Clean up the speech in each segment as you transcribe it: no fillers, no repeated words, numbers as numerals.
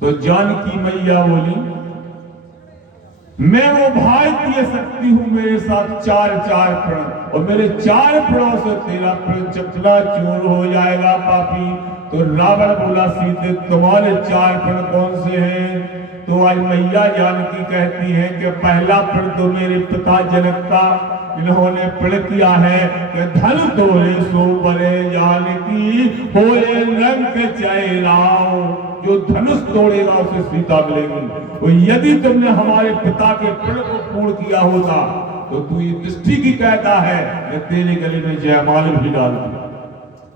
तो जानकी मैया बोली, मैं वो भाई दे सकती हूं, मेरे साथ चार चार प्रण, और मेरे चार प्रणों से तेरा प्रण चकना चूर हो जाएगा पापी। तो रावण बोला, सीधे तुम्हारे चार प्रण कौन से हैं? तो आज मैया जानकी कहती है कि पहला प्रण तो मेरे पिता जनक का, इन्होंने प्रण किया है कि धन तोड़े सो बड़े जानकी होए रंग चैराओ, जो धनुष तोड़ेगा उसे सीता मिलेगी। तो यदि तुमने हमारे पिता के प्रण को पूर्ण किया होता तो तू ये दृष्टि की कहता है कि तेरे गले में जयमाल भी डाल दी।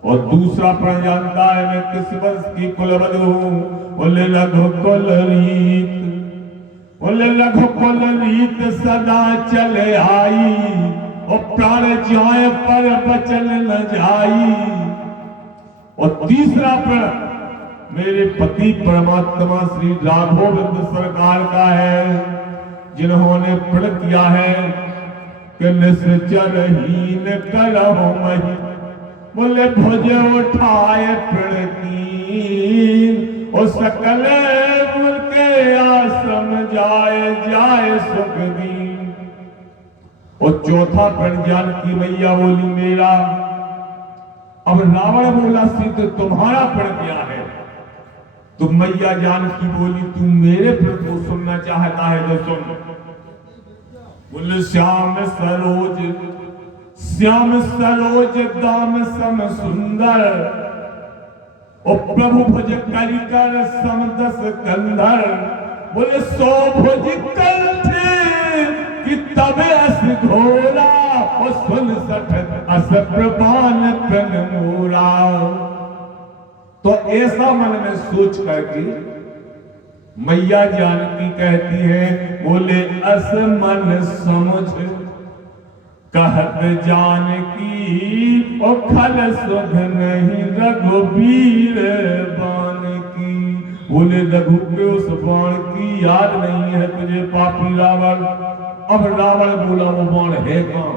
और दूसरा प्रण जानता है, मैं किस वंश की कुलवध हूं, बोले लघु कुल रीत, बोले लघु कुल रीत सदा चले आई, और प्राण जाए पर बचन न जाई। और तीसरा प्रण मेरे पति परमात्मा श्री राघोविंद सरकार का है, जिन्होंने प्रण किया है कि निश्चरहीन करहु मही, बोले भुज उठाए प्रण की, और सकल मुल्के आश्रम जाए जाए सुख दी। और चौथा प्रण जानकी मैया बोली मेरा। अब रावण बोला, सीधे तुम्हारा प्रण क्या है? तो मैया जानकी बोली, तू मेरे प्रण को सुनना चाहता है तो सुन। बोले श्याम सरोज, श्याम सरोज दाम सम सुंदर, और प्रभु भुज करिकर सम दस कंधर, बोले सौ भुज कंठे कि तबे अस घोरा, और सुन सठ अस प्रमाण प्रण मोरा। तो ऐसा मन में सोच करके मैया जानकी कहती है, बोले अस मन समझ कहत जानकी, और खल सुध नहीं रघुबीर बान की। बोले रघु के उस बाण की याद नहीं है तुझे पापी रावण। अब रावण बोला, वो बाण है कहां?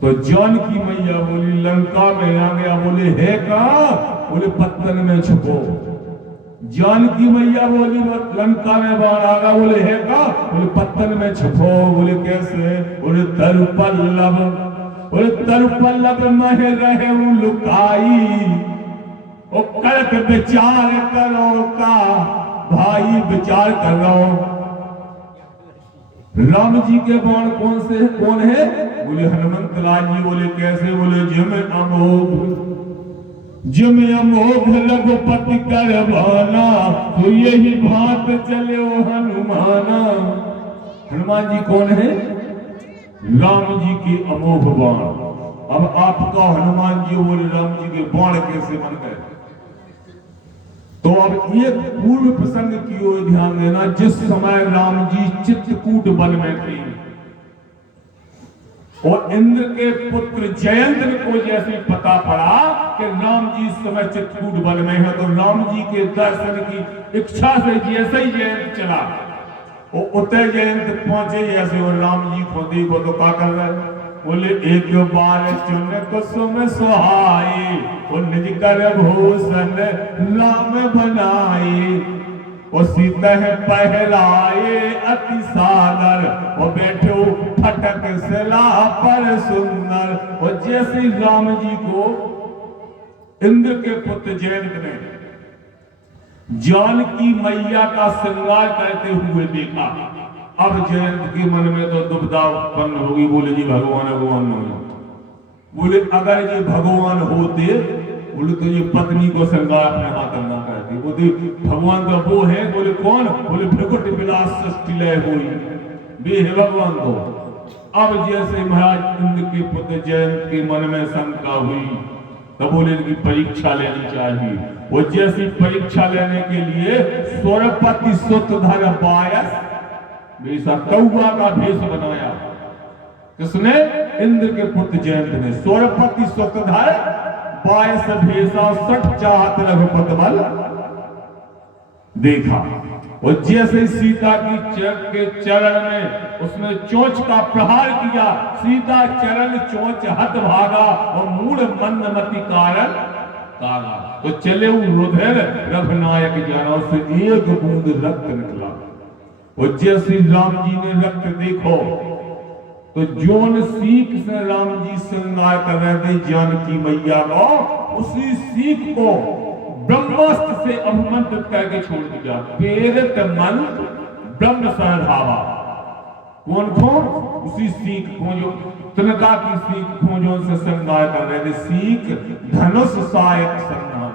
तो जानकी मैया बोली, लंका में आ गया। बोले है कहां? बोले पत्तन में छुपो। जानकी मैया बोली, लंका में बाण आ गया। बोले है कहां? बोले पत्तन में छुपो। बोले कैसे? बोले तरुपल्लव, बोले तरुपल्लव मह रहे लुकाई, और कड़क विचार करो का भाई विचार करो। राम जी के बाण कौन से है? कौन है? बोले हनुमंत लाल जी। बोले कैसे? बोले जिम अमोघ, जिम अमोघ रघुपति कर भाना, तो यही भात चले हनुमाना। हनुमान जी कौन है? राम जी के अमोघ बाण। अब आपका हनुमान जी बोले राम जी के बाण कैसे बन गए? तो अब एक पूर्व प्रसंग की ओर ध्यान देना। जिस समय राम जी चित्रकूट वन में थे, और इंद्र के पुत्र जयंत को जैसे पता पड़ा कि राम जी इस समय चित्रकूट वन में है, तो राम जी के दर्शन की इच्छा से जैसे ही जयंत चला, और उतरे जयंत पहुंचे जैसे, और राम जी को देखो तो क्या कर रहे हैं? बोले एक बार चुन कुसुम सुहाए, और निज कर भूषण राम बनाए, और सीता पहराए अति सादर, और बैठो फटक सिला पर सुंदर। और जैसे राम जी को इंद्र के पुत्र जयंत ने जानकी मैया का श्रृंगार करते हुए देखा, अब जयंत के मन में तो दुविधा उत्पन्न होगी। बोले जी भगवान भगवान नहीं। बोले अगर ये भगवान होते, बोले तो ये पत्नी को श्रृंगार अपने हाथ में करती। बोले भगवान तो वो है। बोले कौन? बोले भृगुट विलास सृष्टि लय हुई, वे है भगवान को। अब जैसे महाराज इंद्र के पुत्र जयंत के मन में शंका हुई, तब बोले इनकी परीक्षा लेनी चाहिए। वो जैसी परीक्षा लेने के लिए स्वरपति सुतधर पायस बेसा कौआ का भेष बनाया। किसने? इंद्र के पुत्र जयंत ने। स्वरपति सुतधर पायस भेषा, 60 चाहत रघुपत बल देखा। और जैसे ही सीता के चरण में उसने चोंच का प्रहार किया, सीता चरण चोंच हत भागा और मूढ़ मंदमति कारण कागा। तो चले रुधिर रघुनायक जाना, उससे एक बूंद रक्त निकला। और जैसे राम जी ने रक्त देखो तो जोन सीख से राम जी श्रृंगार कर रहे थे जानकी मैया को, उसी सीख को ब्रह्मास्त्र से अभिमंत्रित करके छोड़ दिया। प्रेरित मंत्र ब्रह्म सरधावा। कौन कौन? उसी सीख को जो तिनका की सीख को जो उनसे श्रृंगार कर रहे थे। सीख धनुष सहायक संधान।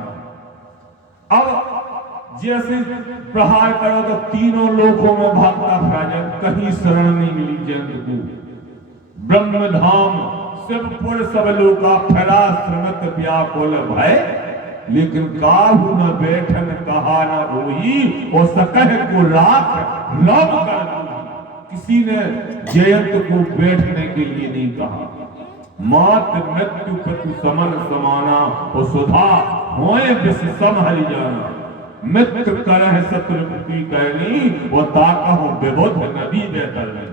अब जैसे प्रहार करो तो तीनों लोकों में भागता फिरा जाए, कहीं शरण नहीं मिली जंत को। ब्रह्मधाम शिवपुर सब लोका फैला श्रमत व्याकुल भय, लेकिन काहू न बैठन कहा न होई, और सकह को राख लव कर। किसी ने जयंत को बैठने के लिए नहीं कहा। मात मृत्यु पतु समन समाना, और सुधा होए विष सम हरि जाना। मित्र करह शत्रु की कहनी, और ताकहु विबुध नदी बेहतर नहीं।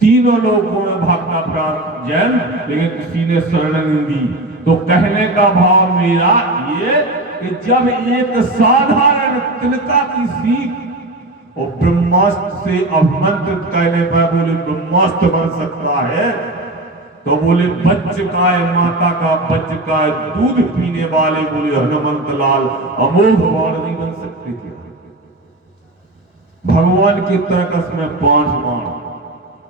तीनों लोगों में भागता फिरा जैन, लेकिन किसी ने शरण नहीं दी। तो कहने का भाव मेरा ये कि जब एक साधारण तिनका की सीख और ब्रह्मास्त्र से अभिमंत्रित कहने पर बोले ब्रह्मास्त्र बन सकता है, तो बोले बच्चकाय माता का बच्चकाय दूध पीने वाले बोले हनुमंत लाल अमोघ बाण नहीं बन सकते थे। भगवान के तर्कस में 5 बाण,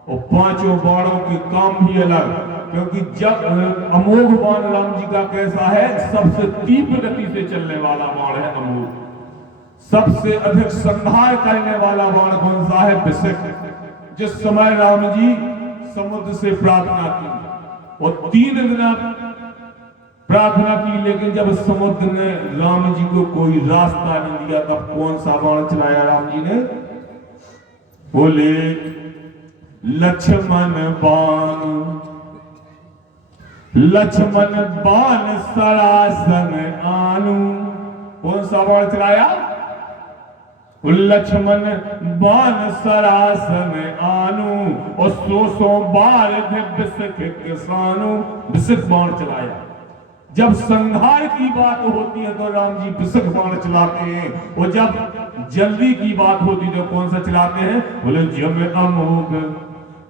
और 5 बाणों के काम भी अलग, क्योंकि जब अमोघ बाण राम जी का कैसा है? सबसे तीव्र गति से चलने वाला बाण है अमोघ। सबसे अधिक संहार करने वाला बाण कौन सा है? विषिक। जिस समय राम जी समुद्र से प्रार्थना की और 3 दिन प्रार्थना की, लेकिन जब समुद्र ने राम जी को कोई रास्ता नहीं दिया, तब कौन सा बाण चलाया राम जी ने? बोले लक्ष्मण बाण। लक्ष्मण बाण सरासन आनु। कौन सा बाण चलाया? लक्ष्मण बाण सरासन आनु, और 100 बार विषिक किसानु। विषिक बाण चलाया। जब संहार की बात होती है तो राम जी विषिक बाण चलाते हैं, और जब जल्दी की बात होती है तो कौन सा चलाते हैं? बोले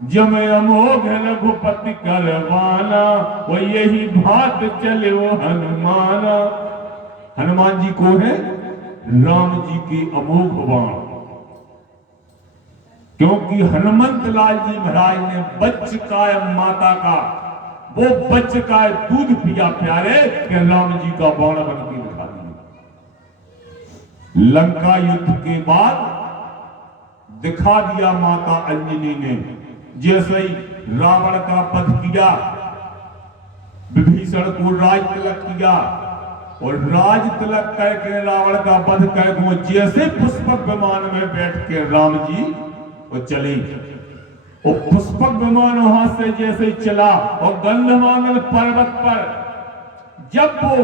जम अमोघ रघुपति करवाना, वो यही भात चले वो हनुमाना। हनुमान जी को है राम जी के अमोघ बाण, क्योंकि हनुमंत लाल जी महाराज ने बच्चकाय माता का वो बच्चकाय दूध पिया प्यारे कि राम जी का बाण बन के दिखा दिया। लंका युद्ध के बाद दिखा दिया माता अंजनी ने। जैसे ही रावण का वध किया, विभीषण को राज तिलक किया, और राज तिलक करके रावण का वध करके वो जैसे पुष्पक विमान में बैठ के राम जी वो चले, और पुष्पक विमान वहां से जैसे चला और गंधमादन पर्वत पर जब वो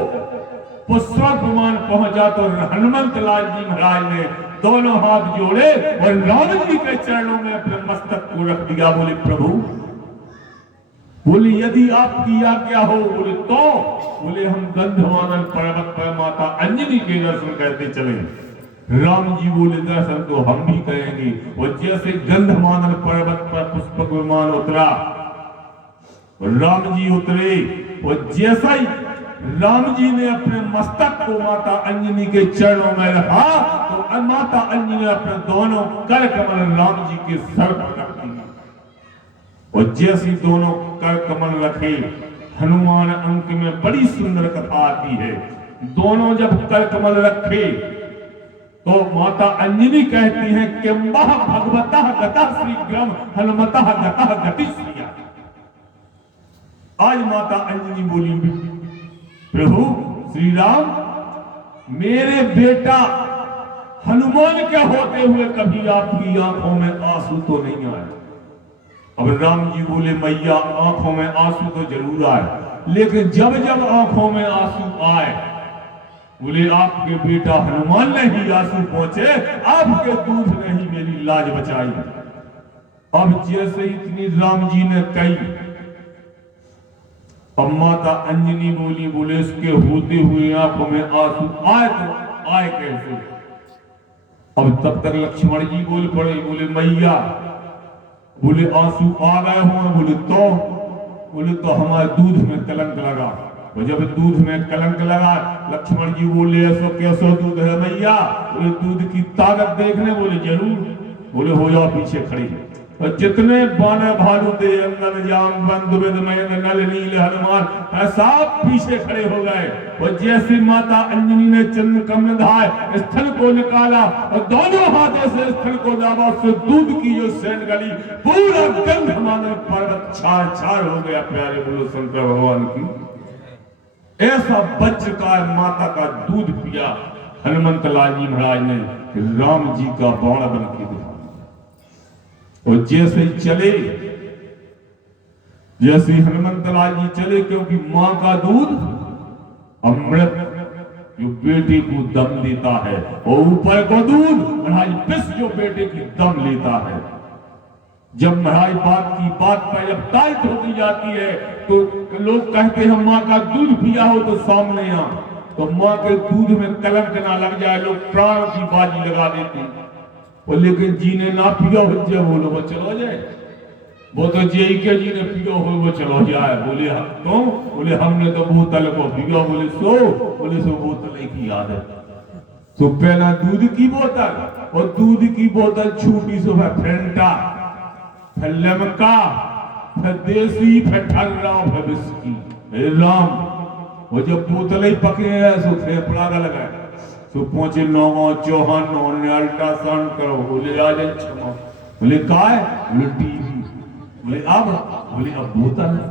पुष्पक विमान पहुंचा तो हनुमंत लाल जी महाराज ने दोनों हाथ जोड़े और राम जी के चरणों में अपने मस्तक को रख दिया। बोले प्रभु, बोले यदि आपकी आज्ञा हो, बोले तो बोले हम गंधमादन पर्वत पर माता अंजनी के दर्शन करते चले। राम जी बोले दर्शन तो हम भी करेंगे। और जैसे गंधमादन पर्वत पर पुष्पक विमान उतरा, राम जी उतरे, और जैसा ही राम जी ने अपने मस्तक को माता अंजनी के चरणों में रखा तो माता अंजनी ने अपने दोनों कर कमल राम जी के सर पर रख दिए। और जैसी दोनों कर कमल रखे, हनुमान अंक में बड़ी सुंदर कथा आती है। दोनों जब कर कमल रखे तो माता अंजनी कहती है कि भगवतः गता शीघ्रम हनुमतः गतः गति श्रिया। आज माता अंजनी बोली, प्रभु श्री राम, मेरे बेटा हनुमान के होते हुए कभी आपकी आंखों में आंसू तो नहीं आए। अब राम जी बोले, मैया आंखों में आंसू तो जरूर आए, लेकिन जब जब आंखों में आंसू आए बोले आपके बेटा हनुमान ने ही आंसू पहुंचे, आपके दूध ने ही मेरी लाज बचाई। अब जैसे इतनी राम जी ने कही, अब माता अंजनी बोली, बोले इसके होते हुए आंखों में आंसू आए तो आए कैसे। अब तब तक लक्ष्मण जी बोल पड़े, बोले मैया, बोले आंसू आ गए हों, बोले तो हमारे दूध में कलंक लगा। और जब दूध में कलंक लगा, लक्ष्मण जी बोले ऐसा कैसा दूध है मैया। बोले दूध की ताकत देखने, बोले जरूर। बोले हो जाओ पीछे खड़ी। और जितने बाने भालू थे अंगन जाम बंद विद मयंग नल नील हनुमान सब पीछे खड़े हो गए। और जैसे माता अंजनी ने चंद्र कमल धाय स्थल को निकाला और दोनों हाथों से स्थल को दाबा, से दूध की जो सेन गली पूरा गंधमादन पर्वत छार छार हो गया। प्यारे बोलो शंकर भगवान की। ऐसा वज्रकार माता का दूध पिया हनुमंत लाल जी महाराज ने, राम जी का बाण बन के दिखा। और जैसे ही चले, जैसे हनुमंत लाल जी चले, क्योंकि मां का दूध अमृत जो बेटे को दम देता है, और ऊपर को दूध महाराज विष जो बेटे की दम लेता है। जब महाराज बात की बात पर जब टाइट होती जाती है तो लोग कहते हैं मां का दूध पिया हो तो सामने आ, तो मां के दूध में कलंक ना लग जाए, लोग प्राणों की बाजी लगा देते हैं। और लेकिन जी ने ना पिया हो जब बोलो वो चलो जाए, वो तो जी के जी ने पिया हो वो चलो जाए। बोले हम तो, बोले हमने तो बोतल को पिया। बोले सो बोतल की आदत। तो पहला दूध की बोतल, और दूध की बोतल छूटी सुबह फेंटा, फिर लिमका, फिर देसी, फिर ठर्रा, फिर विस्की। राम वो जब बोतल ही पके हैं सो फेफड़ा लगा, तो पहुंचे लोगों चौहान ने अल्ट्रासाउंड करो। बोले आज क्षमा। बोले का है? बोले टीवी। बोले अब बोतल है,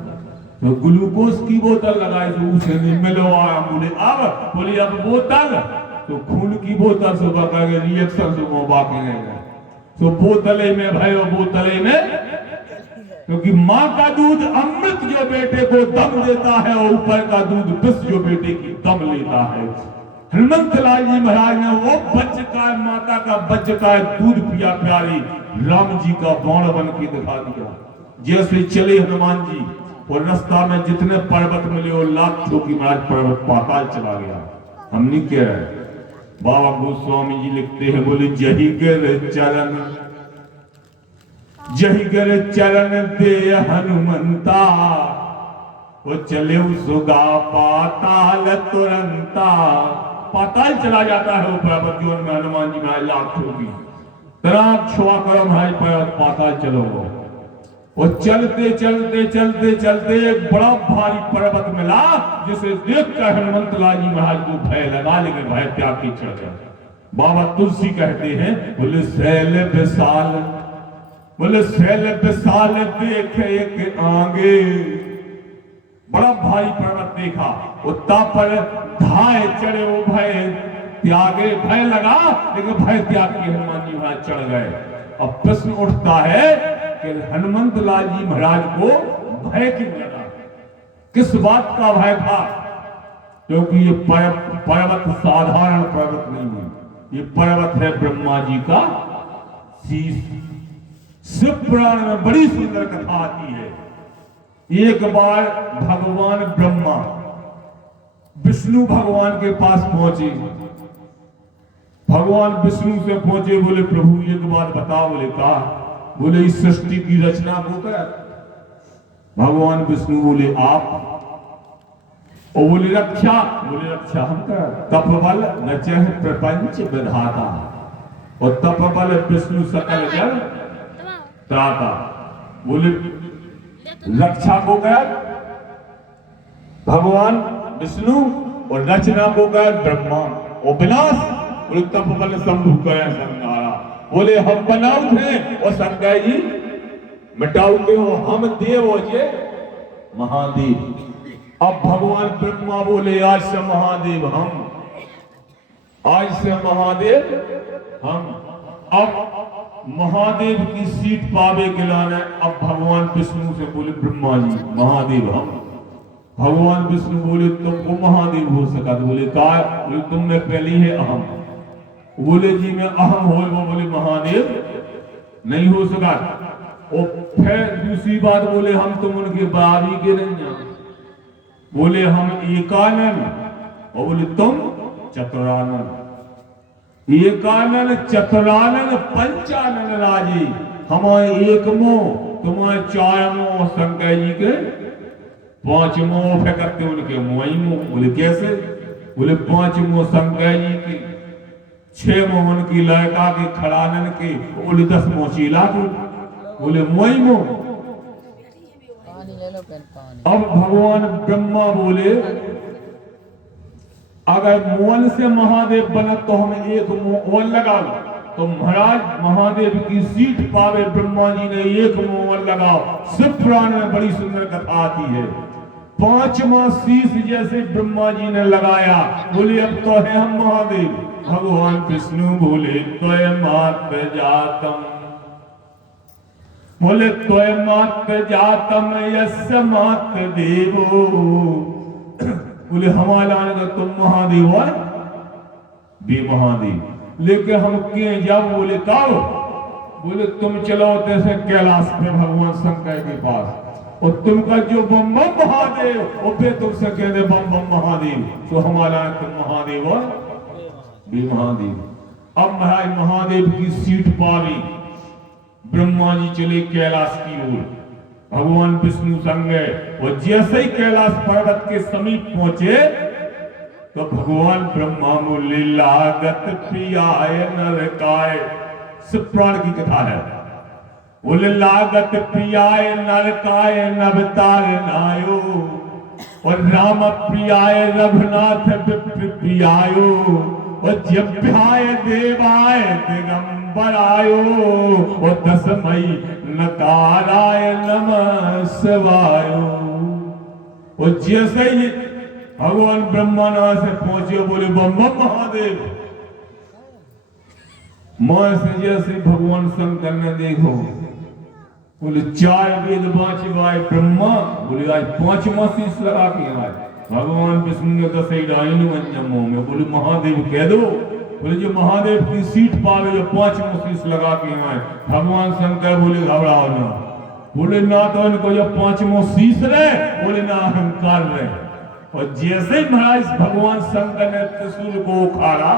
तो ग्लूकोज की बोतल लगाई तो उसे मिलो आया। बोले अब बोतल, तो खून की बोतल से बका के रिएक्शन से वो बाकी नहीं। तो बोतले में भाई, बोतले में, क्योंकि मां का दूध अमृत जो बेटे को दम देता है, और ऊपर का दूध विष जो बेटे की दम लेता है। हनुमंत लाल जी महाराज ने वो बच्चकार माता का बच्चकार दूध पिया, प्यारी राम जी का बाण बन के दिखा दिया। जैसे चले हनुमान जी, और रास्ता में जितने पर्वत मिले वो लाखों की महाराज पर्वत पाताल चला गया। हम नहीं कह रहे, बाबा गोस्वामी जी लिखते हैं, बोले जही गिर चरण, जही गिर चरण दे हनुमंता, वो चले सुगा पाताल तुरंता। पाताल चला जाता है वो पर्वत जो में हनुमान जी महाराज लाख होगी तराक छुआ करो महाराज पर्वत पाताल चलो। वो चलते चलते चलते चलते एक बड़ा भारी पर्वत मिला, जिसे देखकर हनुमंत लाल जी महाराज को भय लगा, लेकिन भय त्याग के चढ़ गया। बाबा तुलसी कहते हैं, बोले शैल विशाल, बोले शैल विशाल देख एक आगे। बड़ा भारी पर्वत देखा, उत्ता पर धाए चढ़े, वो भय त्यागे, भय लगा लेकिन भय त्याग के हनुमान जी महाराज चढ़ गए। अब प्रश्न उठता है कि हनुमंत लाल जी महाराज को भय क्यों लगा, किस बात का भय था? क्योंकि ये पर्वत साधारण पर्वत नहीं है, ये पर्वत है ब्रह्मा जी का शीश। शिव पुराण में बड़ी सुंदर कथा आती है। एक बार भगवान ब्रह्मा विष्णु भगवान के पास पहुंचे। भगवान विष्णु से पहुंचे, बोले प्रभु एक बात बताओ। बोले कहा? बोले इस सृष्टि की रचना को कर। भगवान विष्णु बोले आप, और बोले रक्षा, बोले रक्षा हम कर। तपबल नचह प्रपंच विधाता, और तपबल विष्णु सकल जग त्राता। बोले रक्षा को कर भगवान विष्णु, और रचना को कर ब्रह्मा, और विनाश बोले तपबल शंभु कर संहारा। बोले हम बनाऊ थे और संजय जी मिटाऊते हो, हम देव हो जे महादेव। अब भगवान ब्रह्मा बोले आज से महादेव हम, आज से महादेव हम। अब महादेव की सीट पावे के लाने अब भगवान विष्णु से बोले ब्रह्मा जी महादेव हम। भगवान विष्णु बोले तुमको महादेव हो सका? तो बोले का? बोले तुम में पहली है अहम। बोले जी मैं अहम हो। वो बोले महादेव नहीं हो सका। और फिर दूसरी बात बोले हम तुम उनके बाबी के नहीं। बोले हम एकानन। और बोले तुम चतुरानन। एकानन चतुरानन पंचानन राजे। हमारे एक मुंह तुम्हारे चार मुंह शंकर जी के पांच मुंह फेंकते उनके मुंह ही मुंह। बोले कैसे? बोले पांच मुंह शंकर जी के, छह मुंह उनकी लड़का के खड़ानन के, बोले 10 मुंह चीला के। बोले मुंह ही मुंह। अब भगवान ब्रह्मा बोले अगर मोल से महादेव बना तो हम एक मुंह और लगाओ। तो महाराज महादेव की सीट पावे ब्रह्मा जी ने एक मुंह और लगाओ। शिव पुराण में बड़ी सुंदर कथा आती है। 5वां शीश जैसे ब्रह्मा जी ने लगाया। बोले अब तो है हम महादेव। भगवान विष्णु बोले त्वय मात्र जातम। बोले त्वय मात्र जातम यस्य मात्र देवो। बोले हमारा तुम महादेव है भी महादेव। लेकिन हम के जब बोले कब? बोले तुम चलो जैसे कैलाश पे भगवान शंकर के पास और तुमका जो बम बम महादेव और फिर तुमसे कह दे बम बम महादेव। तो हमारा तुम महादेव है भी महादेव। अब महाराज महादेव की सीट पावी। ब्रह्मा जी चले कैलाश की ओर, भगवान विष्णु संग। और जैसे ही कैलाश पर्वत के समीप पहुंचे तो भगवान ब्रह्मा बोले लागत प्रियाय नरकाय। शिव पुराण की कथा है। बोले लागत प्रियाय नरकाय नवतार नायो। और राम प्रियाय रघुनाथ विप्र प्रियायो। और जभ्याय देवाय दिगंबरायो। और 10 मई नकाराय नमः शिवायो। और जैसे ही भगवान ब्रह्माना से पहुंचे बोले बम बम महादेव। मां से जैसे भगवान शंकर ने देखो बोले 4 वेद बाँच गाय ब्रह्मा। बोले आज 5वां शीश लगा के आए। भगवान विष्णु ने 10 डायनी अंजमों में बोले महादेव कह दो। बोले जो महादेव की सीट पावे जो 5वां शीश लगा के आए। भगवान शंकर बोले घबराओ ना। बोले ना तो इनको जो 5वां शीश रहे, बोले ना अहंकार रहे। और जैसे ही महाराज भगवान शंकर ने त्रिशूल को उखाड़ा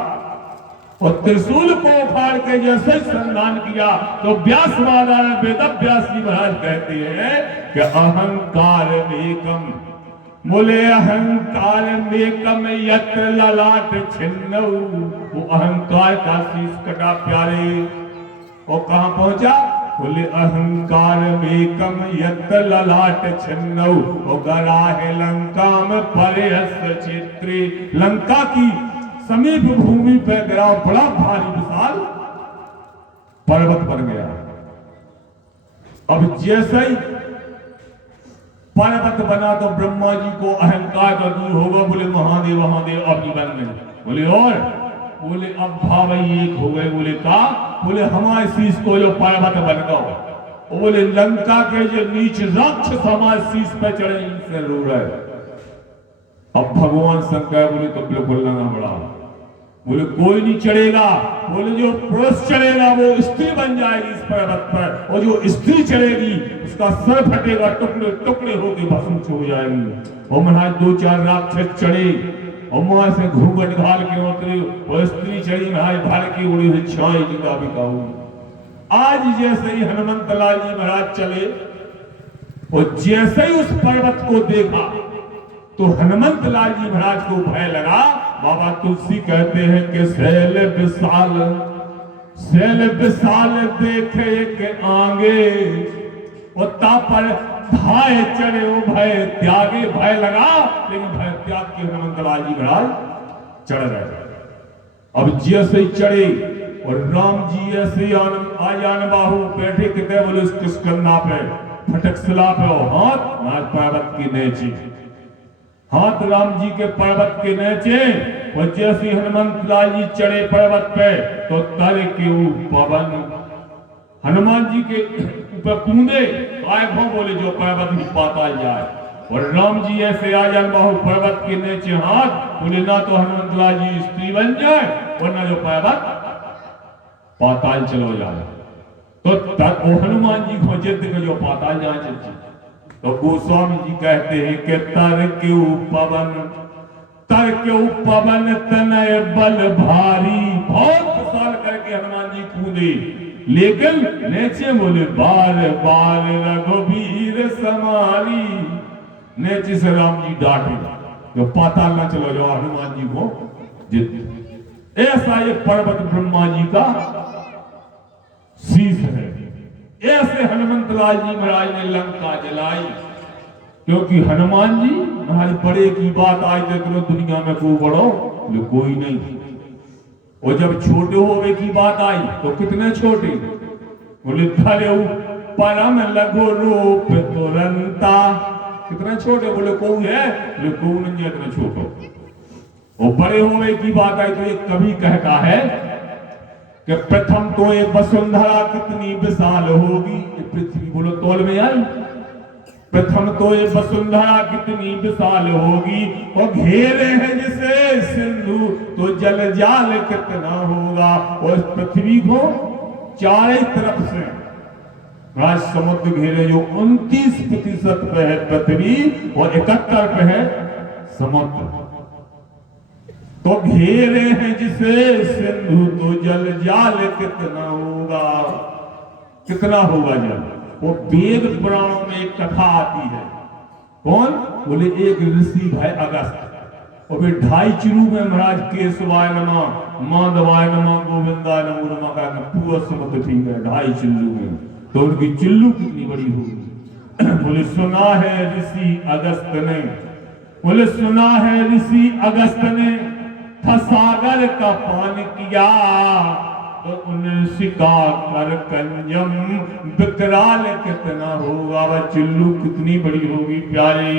और त्रिशूल को उखाड़ के जैसे ही संधान किया तो व्यास महाराज वेद व्यास जी महाराज कहते हैं कि अहंकार मेकम। बोले अहंकार मेकम यत्र ललाट छिन्नौ। वो अहंकार का शीश कटा प्यारे। और कहां पहुंचा? बोले अहंकार मेकम यत्र ललाट छिन्नौ। और गराहे लंका में परहस क्षेत्री। लंका की समीप भूमि पे गिरा बड़ा भारी विशाल पर्वत बन गया। अब जैसे ही पर्वत बना तो ब्रह्मा जी को अहंकार का दूर होगा। बोले महादेव महादेव अपनी बन में। बोले और बोले अब भाव एक हो गए। बोले का? बोले हमारे शीश को जो पर्वत बन गया। बोले लंका के जो नीच राक्षस हमारे शीश पे चढ़े इनसे रो रहे। अब भगवान शंकर बोले तो बिल्कुल ना बड़ा। बोले कोई नहीं चढ़ेगा। बोले जो पुरुष चढ़ेगा वो स्त्री बन जाएगी इस पर्वत पर। और जो स्त्री चढ़ेगी उसका सर फटेगा, टुकड़े टुकड़े होकर भस्म हो जाएगी। और महाराज 2-4 राक्षस चढ़े और वहां से घूंघट घाल के उतरे। और स्त्री चढ़ी महाराज भाल की उड़ी से छाई जी का भी कहूं। आज जैसे ही हनुमंत लाल जी महाराज चले और जैसे ही उस पर्वत को देखा तो हनुमंत लाल जी महाराज को भय लगा। बाबा तुलसी कहते हैं कि शैल विशाल देखे के आगे। और तापर धाय चढ़े ओ भय त्यागे। भय लगा लेकिन भय त्याग के हनुमंत लाल जी महाराज चढ़ गए। अब जैसे ही चढ़े और राम जी ऐसे आजान बाहु बैठे कितने बोले उसके स्कंधा पे फटक सिला पे हाथ पर्वत की नीचे। हाथ राम जी के पर्वत के नीचे। और जैसे हनुमंत लाल जी चढ़े पर्वत पे तो तर के पवन हनुमान जी के ऊपर कूदे। काय भो बोले जो पर्वत ही पाता जाए। और राम जी ऐसे आ जाए बाहु पर्वत के नीचे हाथ, बोले ना तो हनुमंत लाल जी स्त्री बन जाए और ना जो पर्वत पाताल चलो जाए। तो तब हनुमान जी को जिद के जो पाताल जाए चल। तो गोस्वामी जी कहते हैं कि तर क्यों पवन तनय बल भारी, बहुत विशाल करके हनुमान जी कूदे, लेकिन नीचे बोले बार बार रघुवीर समारी। नीचे से राम जी डांटे जो पाताल ना चलो जाओ, हनुमान जी को जिद। ऐसा ये पर्वत ब्रह्मा जी का शीश है। ऐसे हनुमंत लाल जी महाराज ने लंका जलाई, क्योंकि हनुमान जी महाराज बड़े की बात आज देख लो दुनिया में को बड़ो कोई नहीं। और जब छोटे होवे की बात आई तो कितने छोटे, बोले धरे परम लघु रूप तुरंता, कितने छोटे, बोले को है, बोले को नहीं, इतने छोटो। और बड़े होवे की बात आई तो एक कवि कहता है कि प्रथम तो ये वसुंधरा कितनी विशाल होगी, पृथ्वी बोलो तौल में आई। प्रथम तो ये वसुंधरा कितनी विशाल होगी, और घेरे हैं जिसे सिंधु तो जल जाल कितना होगा। और इस पृथ्वी को चारों तरफ से राज समुद्र घेरे, जो 29% पे है पृथ्वी और 71 पे है समुद्र। तो घेरे हैं जिसे सिंधु तो जल जाल कितना होगा, कितना होगा जल। वो वेद पुराणों में एक कथा आती है, कौन, बोले एक ऋषि भाई अगस्त, और वे 2.5 चिरू में महाराज केशवाय नमः, माधवाय नमः, गोविंदाय नमो नमः का पूरा समझ ठीक है 2.5 चिल्लू में। तो उनकी चिल्लू कितनी बड़ी होगी। बोले सुना है ऋषि अगस्त ने, बोले सुना है ऋषि अगस्त ने था सागर का पान किया, तो उन ऋषि का कर कंजम विकराल कितना होगा। वह चिल्लू कितनी बड़ी होगी प्यारी।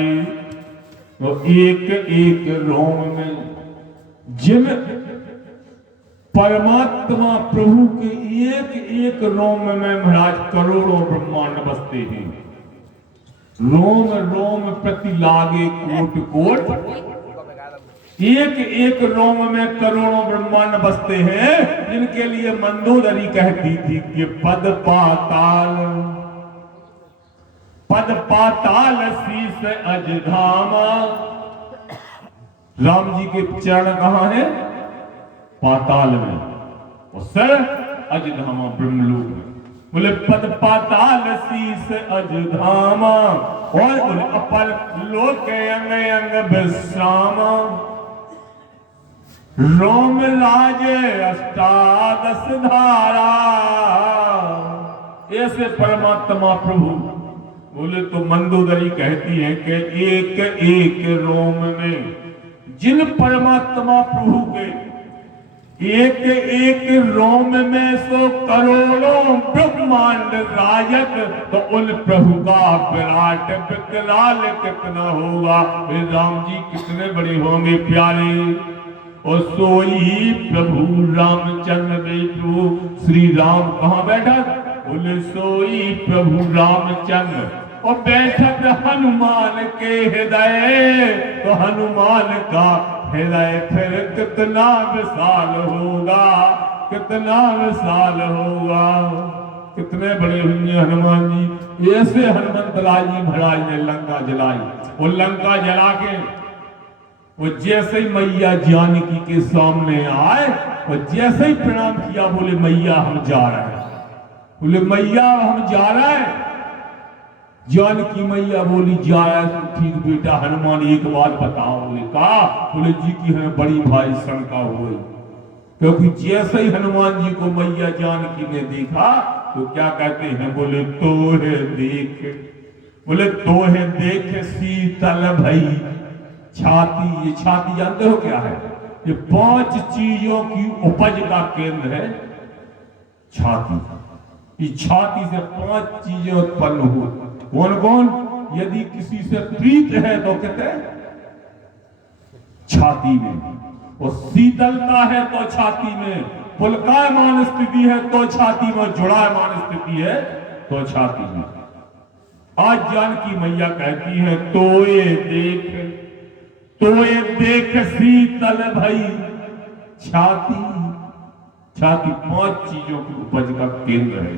तो एक एक रोम में जिन परमात्मा प्रभु के एक एक रोम में महाराज करोड़ों ब्रह्मांड बसते हैं। रोम रोम प्रति लागे कोट कोट, एक एक रोम में करोड़ों ब्रह्मांड बसते हैं, जिनके लिए मंदोदरी कहती थी कि पद पाताल शीस अजधामा। राम जी के चरण कहां है, पाताल में, और सर अजधामा ब्रह्मलोक में। बोले पद पाताल शीस अजधामा, और बोले अपर लोक अंग अंग विश्रामा। रोम लाजे अष्टादश धारा, ऐसे परमात्मा प्रभु। बोले तो मंदोदरी कहती है कि एक एक रोम में जिन परमात्मा प्रभु के एक एक रोम में सो करोड़ों ब्रह्मांड राजक, तो उन प्रभु का विराट विकराल कितना होगा। वे राम जी कितने बड़े होंगे प्यारे। और सोई प्रभु रामचंद्र प्रभु श्री राम कहाँ बैठा, बोले सोई प्रभु रामचंद्र, और बैठक हनुमान के हृदय, तो हनुमान का हृदय फिर कितना विशाल होगा, कितना विशाल होगा। कितने बड़े होंगे हनुमान जी। ऐसे हनुमंत लाल जी महाराज ने लंका जलाई, वो लंका जला के वो जैसे ही मैया जानकी के सामने आए, वो जैसे ही प्रणाम किया, बोले मैया हम जा रहे हैं। बोले मैया हम जा रहे हैं। जानकी मैया बोली जा रहा है तो ठीक बेटा, हनुमान एक बात बताओ। बोले कहा, बोले जी की हमें बड़ी भारी शंका हो गई, क्योंकि जैसे ही हनुमान जी को मैया जानकी ने देखा तो क्या कहते हैं, बोले तोहे देख, बोले तोहे देख शीतल भई छाती। ये छाती जानते हो क्या है, ये 5 चीजों की उपज का केंद्र है छाती। इस छाती से 5 चीजें उत्पन्न हो। कौन कौन, यदि किसी से प्रीत है तो कहते छाती में, और शीतलता है तो छाती में, पुलकायमान स्थिति है तो छाती में, जुड़ायमान स्थिति है तो छाती में। आज जानकी मैया कहती है, तो ये देख शीतल भई छाती। छाती 5 चीजों की उपज का केंद्र है।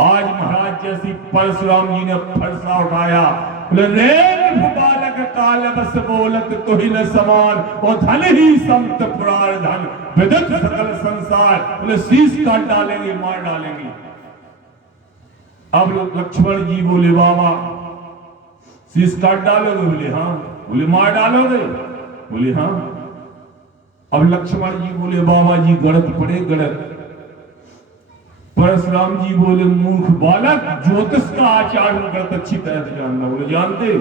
आज महाराज जैसी परशुराम जी ने फरसा उठाया, बोले रेल बालक काल बस बोलत तो ही न समान, और धन ही संत पुराण धन विदुत सकल संसार। बोले शीश काट डालेंगे, मार डालेंगे। अब लक्ष्मण जी बोले, बाबा शीश काट डालोगे? बोले हाँ। बोले मार डालोगे? बोले हाँ। अब लक्ष्मण जी बोले, बाबा जी गणत पड़े गणत। परशुराम जी बोले, मूर्ख बालक, ज्योतिष का आचार गणत अच्छी तरह से जानना। बोले जानते।